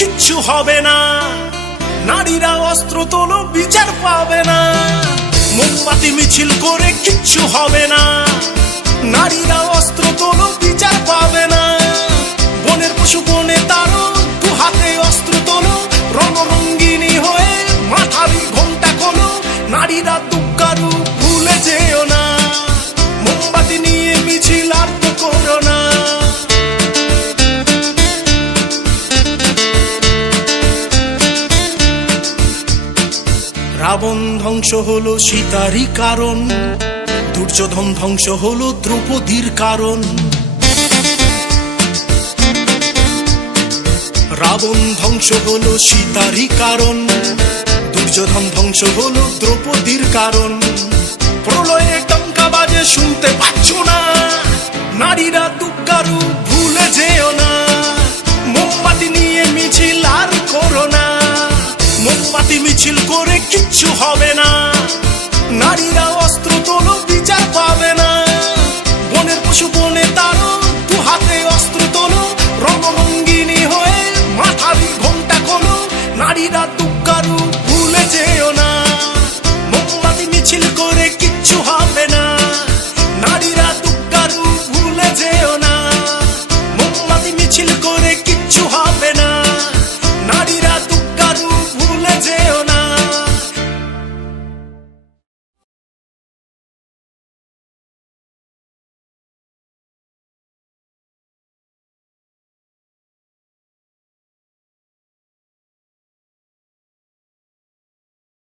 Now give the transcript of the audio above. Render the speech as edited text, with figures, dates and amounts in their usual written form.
কিচ্ছু হবে না, নারীরা অস্ত্র তোলো বিচার পাবে না। মোমবাতি মিছিল করে কিচ্ছু হবে না, নারীরা অস্ত্র তোলো বিচার পাবে না। বনের পশু বনে তারো, দু হাতে অস্ত্র তোলো, রণরঙ্গিনী হয়ে মাথারি ঘোমটা খোলো। নারীরা দুগ্গারু ভুলে যেও না, মোমবাতি নিয়ে মিছিল আর তো করো না। রাবণ ধ্বংস হলো সীতারই কারণ, দুর্যোধন ধ্বংস হলো দ্রৌপদীর কারণ। রাবণ ধ্বংস হলো সীতারই কারণ, দুর্যোধন ধ্বংস হলো দ্রৌপদীর কারণ। প্রলয়ে টঙ্কা বাজে শুনতে পাচ্ছ না, নারীরা দুগ্গারু ভুলে যেও না। মোমবাতি নিয়ে মিছিল আর করো না, মোমবাতি মিছিল করে কিচ্ছু হবে না, নারীরা অস্ত্র তোলো বিচার পাবে না। বনের পশু বনে তারো, দু হাতে অস্ত্র তোলো, রণরঙ্গিনী হয়ে মাথারি ঘোমটা খোলো। নারীরা